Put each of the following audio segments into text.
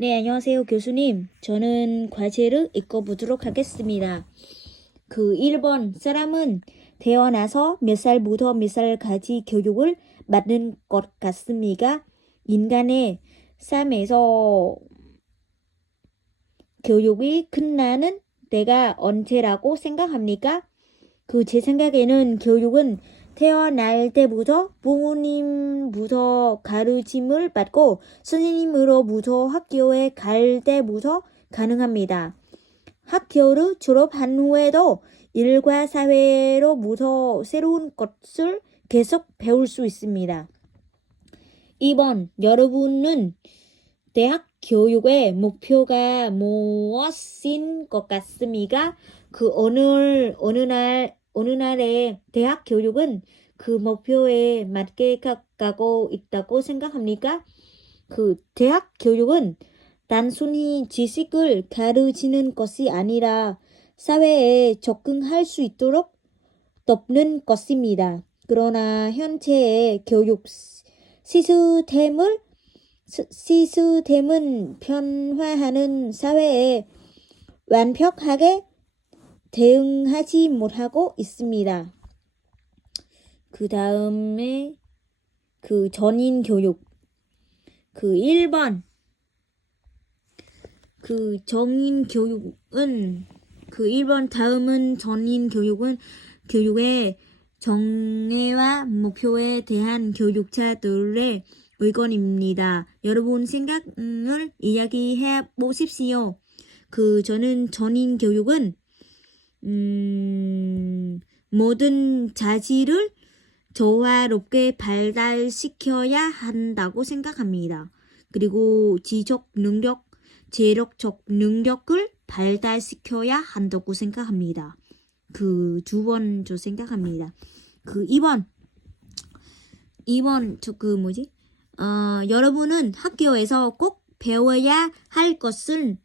네, 안녕하세요, 교수님. 저는 과제를 읽어보도록 하겠습니다. 1번, 사람은 태어나서 몇 살부터 몇 살까지 교육을 받는 것 같습니까? 인간의 삶에서 교육이 끝나는 때가 언제라고 생각합니까? 제 생각에는 교육은 태어날 때부터 부모님부터 가르침을 받고 선생님으로부터 학교에 갈 때부터 가능합니다. 학교를 졸업한 후에도 일과 사회로부터 새로운 것을 계속 배울 수 있습니다. 2번, 여러분은 대학 교육의 목표가 무엇인 것 같습니까? 어느 날에 대학 교육은 그 목표에 맞게 가고 있다고 생각합니까? 대학 교육은 단순히 지식을 가르치는 것이 아니라 사회에 적응할 수 있도록 돕는 것입니다. 그러나 현재의 교육 시스템은 변화하는 사회에 완벽하게 대응하지 못하고 있습니다. 그 다음에 전인 교육. 1번. 전인 교육은 1번 다음은 전인 교육은 교육의 정의와 목표에 대한 교육자들의 의견입니다. 여러분 생각을 이야기해 보십시오. 저는 전인 교육은 모든 자질을 조화롭게 발달시켜야 한다고 생각합니다. 그리고 지적 능력, 재력적 능력을 발달시켜야 한다고 생각합니다. 두 번 저 생각합니다. 2번 여러분은 학교에서 꼭 배워야 할 것은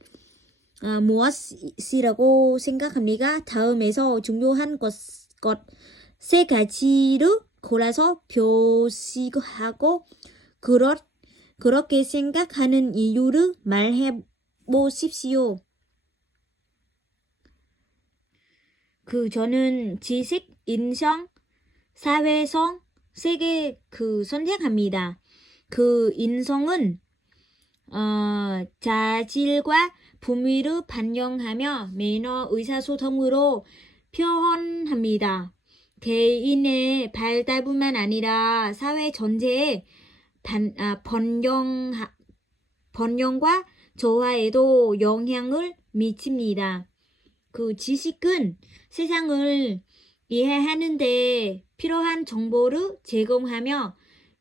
무엇이라고 생각합니까? 다음에서 중요한 것 세 가지를 골라서 표시하고 그렇게 생각하는 이유를 말해 보십시오. 저는 지식, 인성, 사회성 세 개 선택합니다. 인성은 자질과 품위를 반영하며 매너, 의사소통으로 표현합니다. 개인의 발달뿐만 아니라 사회 전체의 번영과 조화에도 영향을 미칩니다. 지식은 세상을 이해하는 데 필요한 정보를 제공하며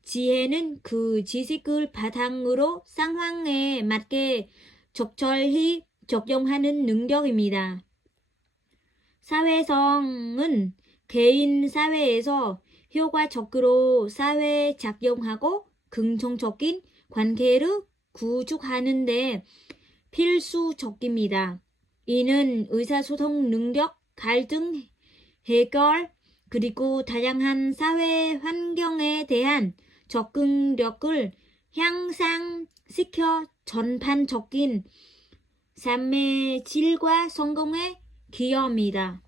지혜는 지식을 바탕으로 상황에 맞게 적절히 적용하는 능력입니다. 사회성은 개인 사회에서 효과적으로 사회에 작용하고 긍정적인 관계를 구축하는 데 필수적입니다. 이는 의사소통 능력, 갈등 해결, 그리고 다양한 사회 환경에 대한 적응력을 향상시켜 전반적인 삶의 질과 성공에 기여합니다.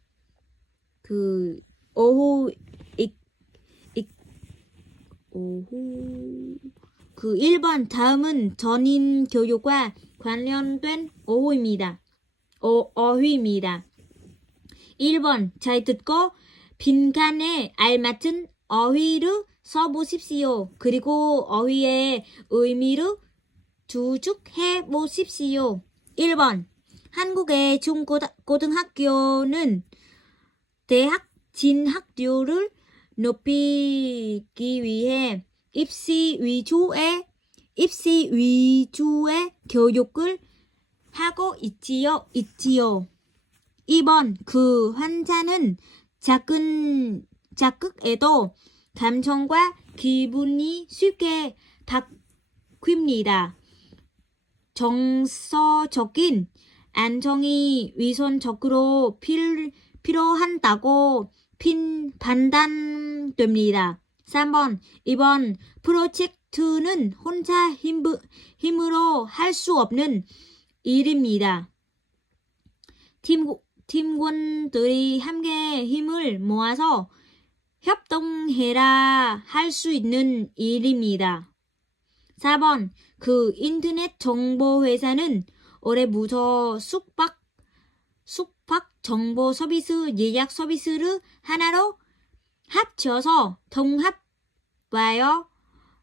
오후 1번 다음은 전인 교육과 관련된 어휘입니다. 1번 잘 듣고 빈칸에 알맞은 어휘를 써보십시오. 그리고 어휘의 의미를 추측해 보십시오. 1번 한국의 중고등학교는 대학 진학률을 높이기 위해 입시 위주의 교육을 하고 있지요. 2번 환자는 작은 자극에도 감정과 기분이 쉽게 바뀝니다. 정서적인 안정이 위선적으로 필요한다고 판단됩니다. 3번 이번 프로젝트는 혼자 힘으로 할 수 없는 일입니다. 팀원들이 함께 힘을 모아서 협동해라 할 수 있는 일입니다. 4번 그 인터넷 정보 회사는 올해부터 숙박 정보 서비스 예약 서비스를 하나로 합쳐서 통합하여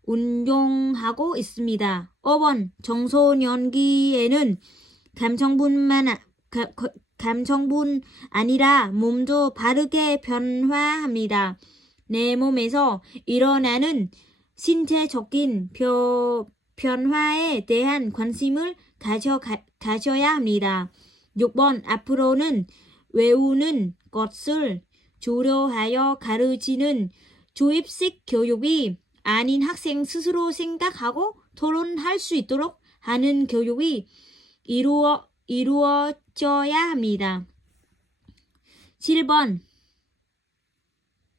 운용하고 있습니다. 5번 청소년기에는 감정뿐 아니라 몸도 바르게 변화합니다. 내 몸에서 일어나는 신체적인 변화에 대한 관심을 가져야 합니다. 6번 앞으로는 외우는 것을 주로 하여 가르치는 주입식 교육이 아닌 학생 스스로 생각하고 토론할 수 있도록 하는 교육이 이루어져야 합니다. 7번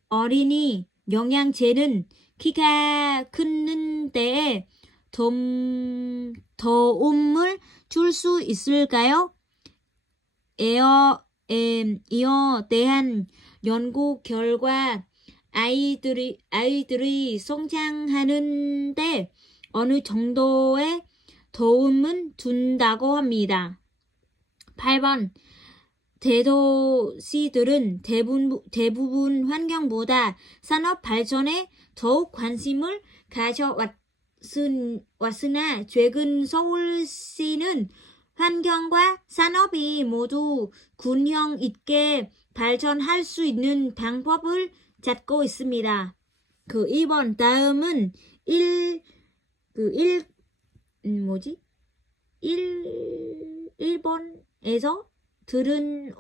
어린이 영양제는 키가 크는 데에 도움을 줄 수 있을까요? 이어 대한 연구 결과 아이들이 성장하는데 어느 정도의 도움은 준다고 합니다. 8번 대도시들은 대부분 환경보다 산업 발전에 더욱 관심을 가져왔으나 최근 서울시는 환경과 산업이 모두 균형 있게 발전할 수 있는 방법을 찾고 있습니다. 2번 다음은 1번에서 들은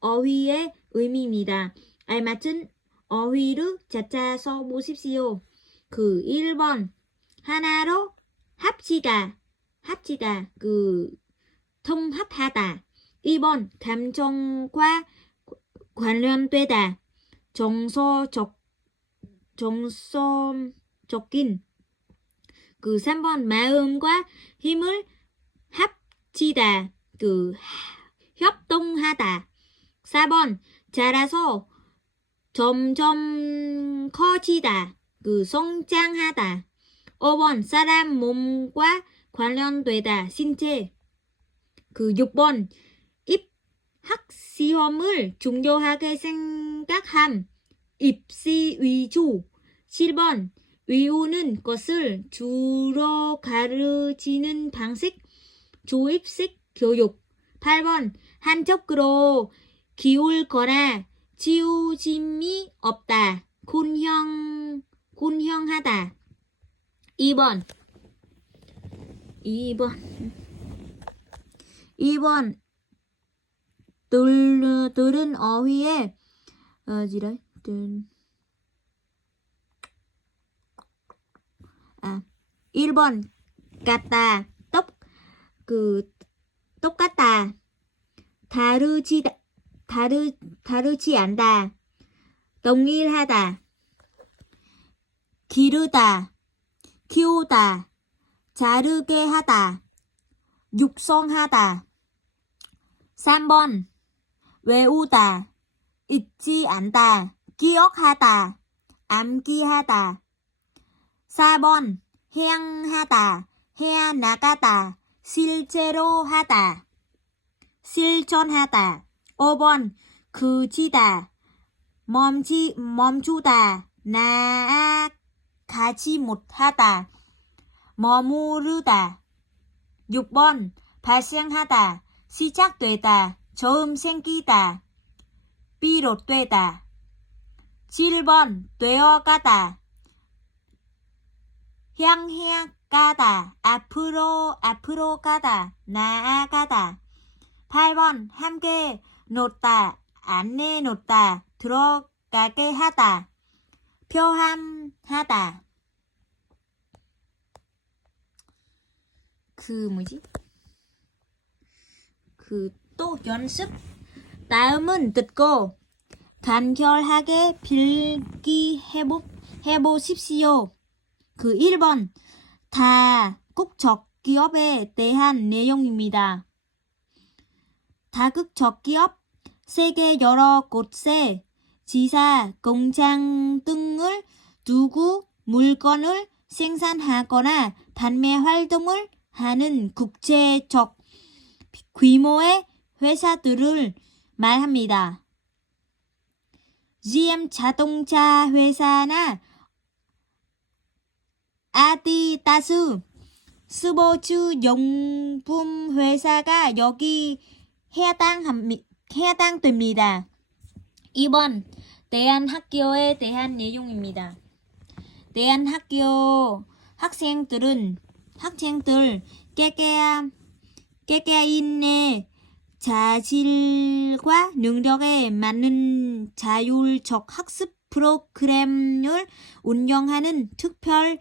어휘의 의미입니다. 알맞은 어휘를 찾아서 보십시오. 1번 하나로 합치다 통합하다. 2번 감정과 관련되다 정서적인 3번 마음과 힘을 합치다 협동하다. 4번 자라서 점점 커지다 성장하다. 5번 사람 몸과 관련되다 신체. 6번 입학시험을 중요하게 생각함 입시 위주. 7번 외우는 것을 주로 가르치는 방식 주입식 교육. 8번 한쪽으로 기울거나 치우침이 없다 균형하다. 2번 들은 어휘에 1번 같다 똑같다 다르지 않다 동일하다 기르다 키우다 자르게 하다 육성하다. 3번 외우다 잊지 않다 기억하다 암기하다. 4번 해양하다 해나가다 실제로 하다 실천하다. 5번 그치다 멈추다 나아가지 못하다 머무르다. 6번 발생하다 시작되다 처음 생기다 비롯되다. 7번 되어가다 향해 가다 앞으로 가다 나아가다. 8번 함께 놓다 안내 놓다 들어가게 하다 표함하다. 또 연습. 다음은 듣고 간결하게 필기해봅시다. 해보십시오. 그 1번 다국적기업에 대한 내용입니다. 다국적기업 세계 여러 곳에 지사, 공장 등을 두고 물건을 생산하거나 판매 활동을 하는 국제적 규모의 회사들을 말합니다. GM 자동차 회사나 아디다스 스포츠 용품 회사가 여기 해당됩니다. 2번 대한학교에 대한 내용입니다. 대한학교 학생들 개개인의 자질과 능력에 맞는 자율적 학습 프로그램을 운영하는 특별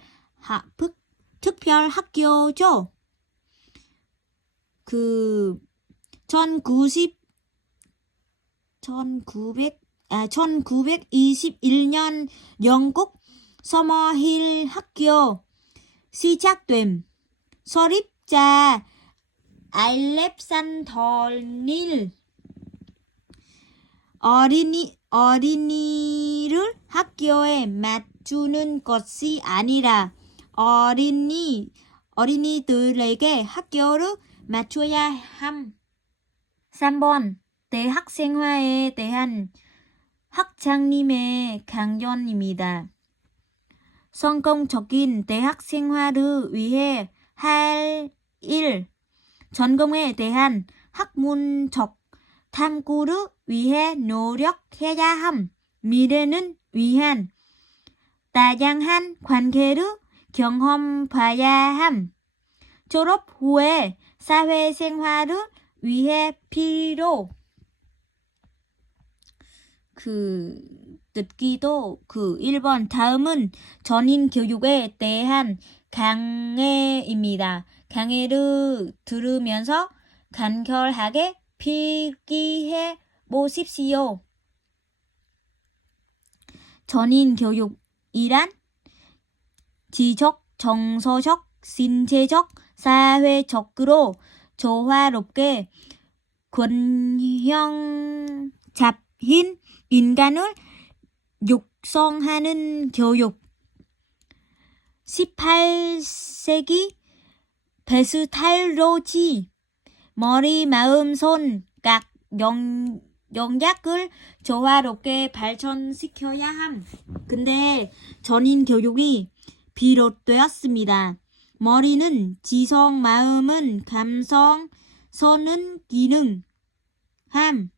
학교죠. 1921년 영국 서머힐 학교 시작됨. 설립자 알렉산더 닐 어린이를 학교에 맞추는 것이 아니라 어린이들에게 학교를 맞춰야 함. 3번 대학생활에 대한 학장님의 강연입니다. 성공적인 대학생활을 위해 할 일, 전공에 대한 학문적 탐구를 위해 노력해야 함. 미래는 위한 다양한 관계를 경험봐야 함. 졸업 후에 사회생활을 위해 필요. 듣기도 1번 다음은 전인교육에 대한 강의입니다. 강의를 들으면서 간결하게 필기해 보십시오. 전인교육이란 지적, 정서적, 신체적, 사회적으로 조화롭게 균형 잡힌 인간을 육성하는 교육. 18세기 베스탈로지 머리, 마음, 손, 각 영역을 조화롭게 발전시켜야 함. 근데 전인 교육이 비롯되었습니다. 머리는 지성, 마음은 감성, 손은 기능, 함.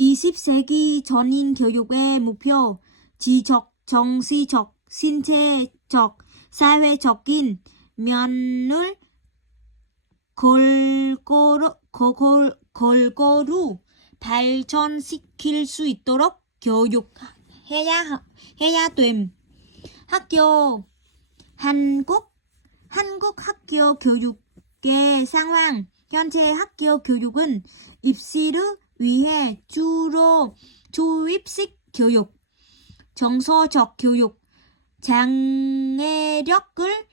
20세기 전인 교육의 목표, 지적, 정치적, 신체적, 사회적인 면을 골고루 발전시킬 수 있도록 교육해야 됨. 한국 학교 교육의 상황. 현재 학교 교육은 입시를 위해 주로 주입식 교육, 정서적 교육, 장애력을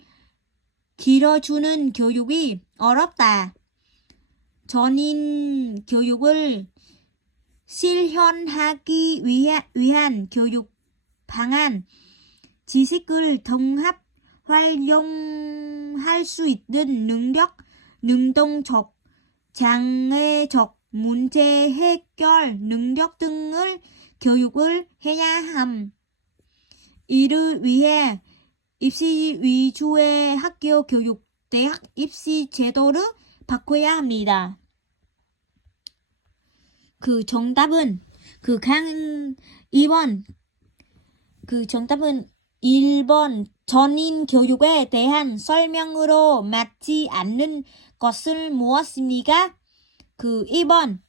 길러주는 교육이 어렵다. 전인 교육을 실현하기 위한 교육 방안, 지식을 통합 활용할 수 있는 능력, 능동적, 장애적, 문제 해결 능력 등을 교육을 해야 함. 이를 위해 입시 위주의 학교 교육, 대학 입시 제도를 바꿔야 합니다. 정답은 1번 전인 교육에 대한 설명으로 맞지 않는 것은 무엇입니까? 2번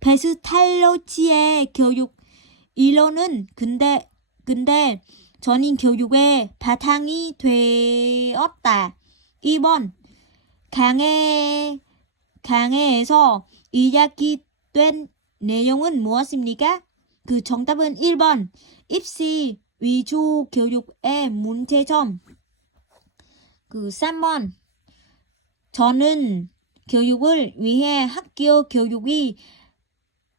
베스탈로치의 교육 이론은 근데 전인 교육의 바탕이 되었다. 2번 강해에서 이야기된 내용은 무엇입니까? 그 정답은 1번. 입시 위주 교육의 문제점. 그 3번. 저는 교육을 위해 학교 교육이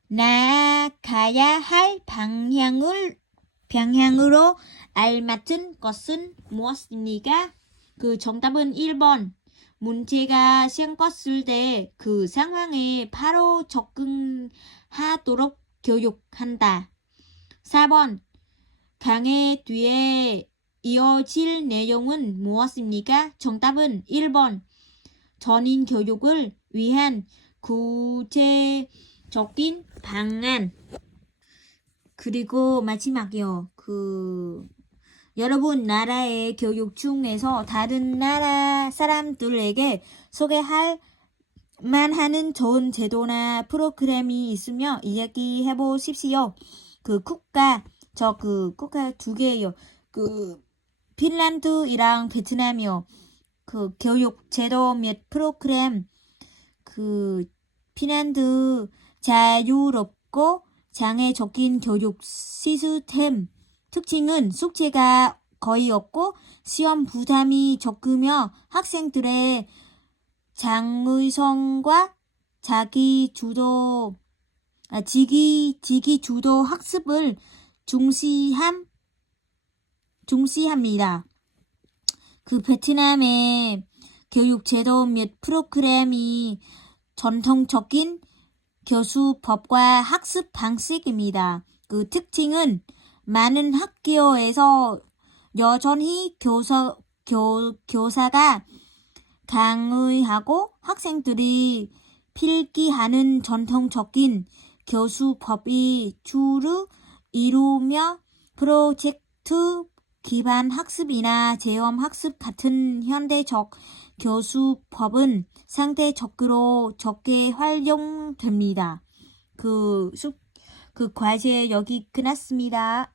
나아가야 할 방향으로 알맞은 것은 무엇입니까? 그 정답은 1번. 문제가 생겼을 때 그 상황에 바로 접근하도록 교육한다. 4번. 강의 뒤에 이어질 내용은 무엇입니까? 정답은 1번. 전인 교육을 위한 구체적인 방안. 그리고 마지막이요. 여러분 나라의 교육 중에서 다른 나라 사람들에게 소개할 만하는 좋은 제도나 프로그램이 있으면 이야기해 보십시오. 국가 두 개예요. 핀란드이랑 베트남이요. 교육 제도 및 프로그램. 핀란드 자유롭고 장애 적인 교육 시스템. 특징은 숙제가 거의 없고 시험 부담이 적으며 학생들의 장의성과 지기 주도 학습을 중시합니다. 베트남의 교육 제도 및 프로그램이 전통적인 교수법과 학습 방식입니다. 특징은 많은 학교에서 여전히 교사가 강의하고 학생들이 필기하는 전통적인 교수법이 주를 이루며 프로젝트 기반 학습이나 체험 학습 같은 현대적 교수법은 상대적으로 적게 활용됩니다. 과제 여기 끝났습니다.